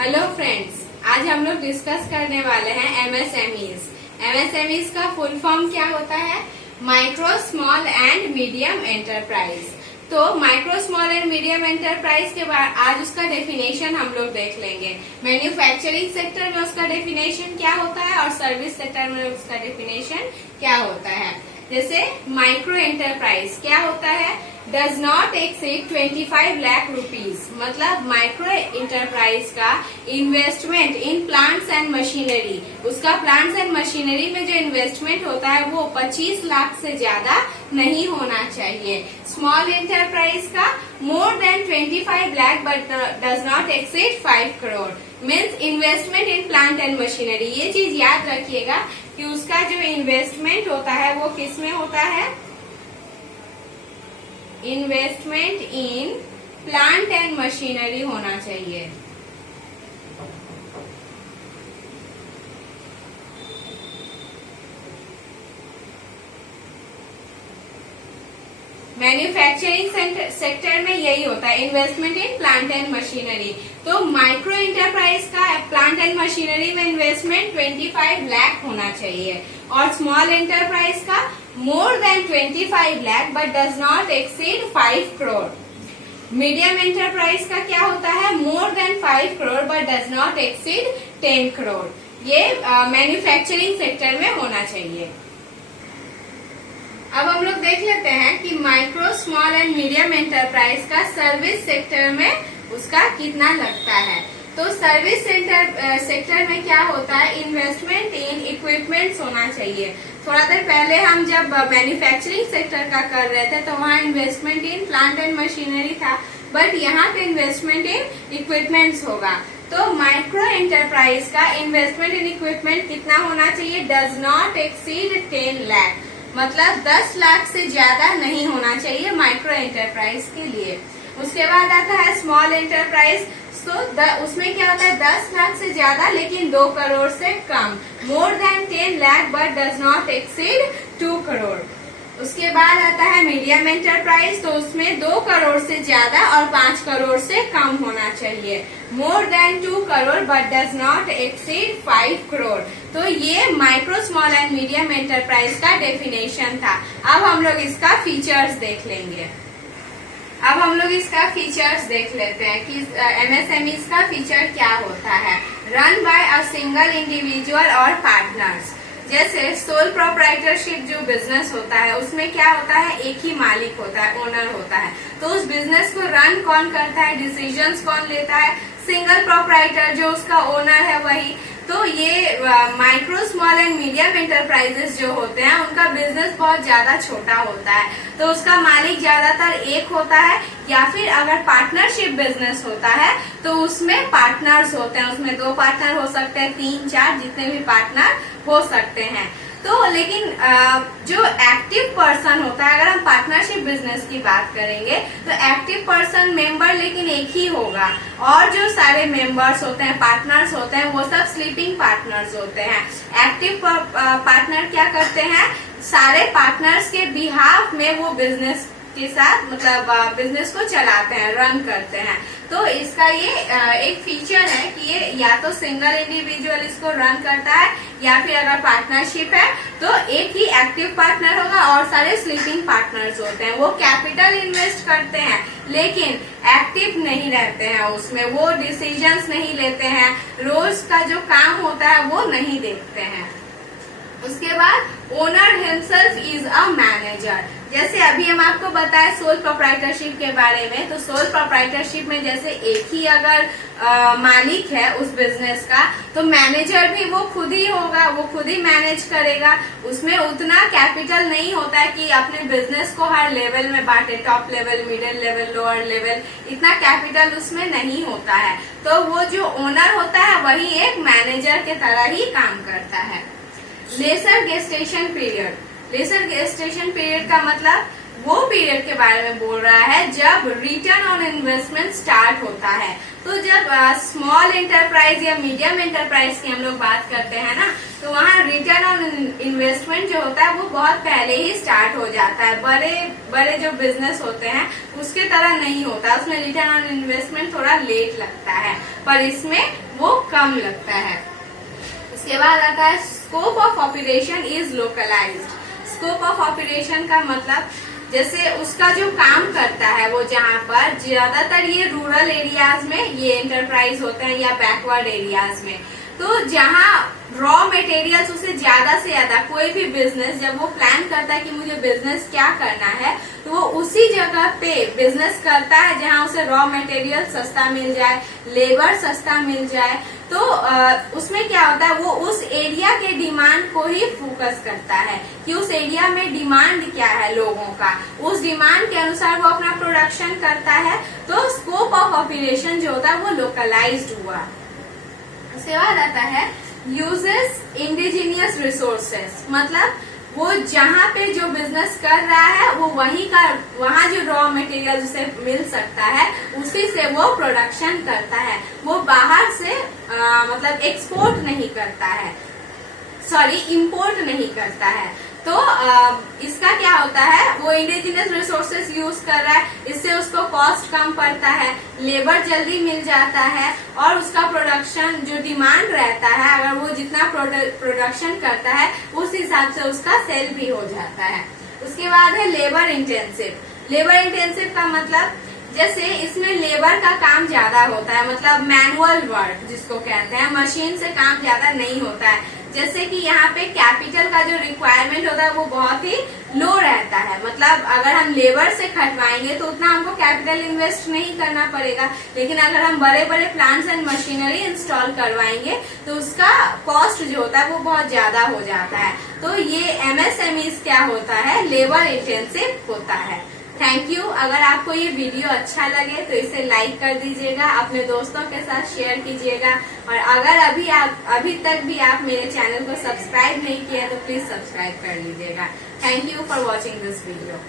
Hello friends, आज हम लोग डिस्कस करने वाले हैं एमएसएमईज। एमएसएमईज का फुल फॉर्म क्या होता है? Micro small and medium enterprise. तो micro small and medium enterprise के बाद आज उसका डेफिनेशन हम लोग देख लेंगे। मैन्युफैक्चरिंग सेक्टर में उसका डेफिनेशन क्या होता है और सर्विस सेक्टर में उसका डेफिनेशन क्या होता है। जैसे माइक्रो एंटरप्राइज क्या होता है? Does not exceed 25 lakh rupees. मतलब माइक्रो एंटरप्राइज का investment in plants and machinery, उसका प्लांट्स एंड मशीनरी में जो इन्वेस्टमेंट होता है वो 25 लाख से ज्यादा नहीं होना चाहिए। स्मॉल एंटरप्राइज का more than 25 lakh but does not exceed 5 crore. Means investment in plant and machinery. ये चीज याद रखिएगा कि उसका जो इन्वेस्टमेंट होता है वो किस में होता है? Investment in plant and machinery होना चाहिए। मैन्युफैक्चरिंग सेक्टर में यही होता है, investment in plant and machinery. तो माइक्रो एंटरप्राइज का प्लांट एंड मशीनरी में इन्वेस्टमेंट 25 लाख होना चाहिए और स्मॉल एंटरप्राइज का more than 25 lakh but does not exceed 5 crore. Medium enterprise का क्या होता है? More than 5 crore but does not exceed 10 crore. ये मैन्युफैक्चरिंग सेक्टर में होना चाहिए। अब हम लोग देख लेते हैं कि micro small and medium enterprise का सर्विस सेक्टर में उसका कितना लगता है। तो सर्विस सेक्टर में क्या होता है? इन्वेस्टमेंट इन इक्विपमेंट्स होना चाहिए। थोड़ा देर पहले हम जब मैन्युफैक्चरिंग सेक्टर का कर रहे थे तो वहाँ investment in plant and machinery था, बट यहाँ पे इन्वेस्टमेंट इन इक्विपमेंट्स होगा। तो माइक्रो एंटरप्राइज का इन्वेस्टमेंट इन इक्विपमेंट कितना होना चाहिए? Does not exceed 10 lakh. मतलब 10 लाख से ज्यादा नहीं होना चाहिए माइक्रो एंटरप्राइज के लिए। उसके बाद आता है स्मॉल एंटरप्राइज। उसमें क्या होता है? 10 लाख से ज्यादा लेकिन 2 करोड़ से कम। More than 10 lakh but does not exceed 2 crore. उसके बाद आता है मीडियम एंटरप्राइज। तो उसमें 2 करोड़ से ज्यादा और 5 करोड़ से कम होना चाहिए। More than 2 crore but does not exceed 5 crore. तो ये micro small and medium enterprise का डेफिनेशन था। अब हम लोग इसका फीचर्स देख लेंगे। अब हम लोग इसका फीचर्स देख लेते हैं कि एमएसएमईज का फीचर क्या होता है। Run by a single individual और पार्टनर्स। जैसे सोल प्रोप्राइटरशिप जो बिजनेस होता है उसमें क्या होता है? एक ही मालिक होता है, ओनर होता है। तो उस बिजनेस को रन कौन करता है? डिसीजंस कौन लेता है? सिंगल प्रोप्राइटर जो उसका ओनर है वही। तो ये micro small and medium enterprises जो होते हैं उनका बिजनेस बहुत ज्यादा छोटा होता है, तो उसका मालिक ज्यादातर एक होता है, या फिर अगर पार्टनरशिप बिजनेस होता है तो उसमें पार्टनर्स होते हैं। उसमें 2 पार्टनर हो सकते हैं, 3, 4 जितने भी पार्टनर हो सकते हैं। तो लेकिन जो एक्टिव पर्सन होता है, अगर हम पार्टनरशिप बिजनेस की बात करेंगे तो एक्टिव पर्सन मेंबर लेकिन एक ही होगा और जो सारे मेंबर्स होते हैं, पार्टनर्स होते हैं, वो सब स्लीपिंग पार्टनर्स होते हैं। एक्टिव पार्टनर क्या करते हैं? सारे पार्टनर्स के बिहाफ में वो बिजनेस के साथ मतलब बिजनेस को चलाते हैं, रन करते हैं। तो इसका ये एक फीचर है कि ये या तो सिंगल इंडिविजुअल इसको रन करता है या फिर अगर पार्टनरशिप है तो एक ही एक्टिव पार्टनर होगा और सारे स्लीपिंग पार्टनर्स होते हैं। वो कैपिटल इन्वेस्ट करते हैं लेकिन एक्टिव नहीं रहते हैं उसमें, वो डिसीजंस नहीं लेते हैं, रोज का जो काम होता है वो नहीं देखते हैं। उसके बाद owner himself is a manager. जैसे अभी हम आपको बताए सोल प्रोप्राइटरशिप के बारे में, तो सोल प्रोप्राइटरशिप में जैसे एक ही अगर मालिक है उस बिजनेस का तो मैनेजर भी वो खुद ही होगा, वो खुद ही मैनेज करेगा। उसमें उतना कैपिटल नहीं होता है कि अपने बिजनेस को हर लेवल में बांटे, top level, middle level, lower level, इतना कैपिटल उसमें नहीं होता है। तो वो जो ओनर होता है वही एक मैनेजर के तरह ही काम करता है। Lesser gestation period. Lesser gestation period का मतलब वो पीरियड के बारे में बोल रहा है जब रिटर्न ऑन इन्वेस्टमेंट स्टार्ट होता है। तो जब स्मॉल एंटरप्राइज या मीडियम एंटरप्राइज की हम लोग बात करते हैं ना, तो वहाँ रिटर्न ऑन इन्वेस्टमेंट जो होता है वो बहुत पहले ही स्टार्ट हो जाता है। बड़े बड़े जो बिजनेस होते हैं उसके तरह नहीं होता, उसमें रिटर्न ऑन इन्वेस्टमेंट थोड़ा लेट लगता है, पर इसमें वो कम लगता है। इसके बाद आता है scope of operation is localised. Scope of operation का मतलब जैसे उसका जो काम करता है वो जहाँ पर ज्यादातर ये रूरल एरियाज में ये एंटरप्राइज होते हैं या बैकवर्ड एरियाज में, तो जहाँ रॉ मटेरियल्स उसे ज्यादा से ज्यादा कोई भी बिजनेस जब वो प्लान करता है कि मुझे बिजनेस क्या करना है, तो वो उसी जगह पे बिजनेस करता है जहाँ उसे रॉ मटेरियल सस्ता मिल जाए, लेबर सस्ता मिल जाए। तो उसमें क्या होता है, वो उस एरिया के डिमांड को ही फोकस करता है कि उस एरिया में डिमांड क्या है लोगों का, उस डिमांड के अनुसार वो अपना प्रोडक्शन करता है। तो स्कोप ऑफ ऑपरेशन जो होता है वो लोकलाइज्ड हुआ। उसके बाद आता है यूजेस इंडिजीनियस रिसोर्सेस, मतलब वो जहाँ पे जो बिजनेस कर रहा है वो वहाँ जो रॉ मटेरियल उसे मिल सकता है उसी से वो प्रोडक्शन करता है। वो बाहर से मतलब एक्सपोर्ट नहीं करता है, सॉरी इंपोर्ट नहीं करता है। तो इसका क्या होता है, वो इंडिजिनियस रिसोर्सेस यूज कर रहा है, इससे उसको कॉस्ट कम पड़ता है, लेबर जल्दी मिल जाता है और उसका प्रोडक्शन जो डिमांड रहता है, अगर वो जितना प्रोडक्शन करता है उस हिसाब से उसका सेल भी हो जाता है। उसके बाद है लेबर इंटेंसिव। लेबर इंटेंसिव का मतलब जैसे इसमें लेबर का काम ज्यादा होता है, मतलब मैनुअल वर्क जिसको कहते हैं, मशीन से काम ज्यादा नहीं होता है। जैसे कि यहाँ पे कैपिटल का जो रिक्वायरमेंट होता है वो बहुत ही लो रहता है, मतलब अगर हम लेबर से खटवाएंगे तो उतना हमको कैपिटल इन्वेस्ट नहीं करना पड़ेगा, लेकिन अगर हम बड़े बड़े प्लांट्स एंड मशीनरी इंस्टॉल करवाएंगे तो उसका कॉस्ट जो होता है वो बहुत ज्यादा हो जाता है। तो ये MSMEs क्या होता है, लेबर इंटेंसिव होता है। Thank you. अगर आपको ये वीडियो अच्छा लगे तो इसे लाइक कर दीजिएगा, अपने दोस्तों के साथ शेयर कीजिएगा, और अगर अभी तक भी आप मेरे चैनल को सब्सक्राइब नहीं किया तो प्लीज सब्सक्राइब कर लीजिएगा। Thank you for watching this video.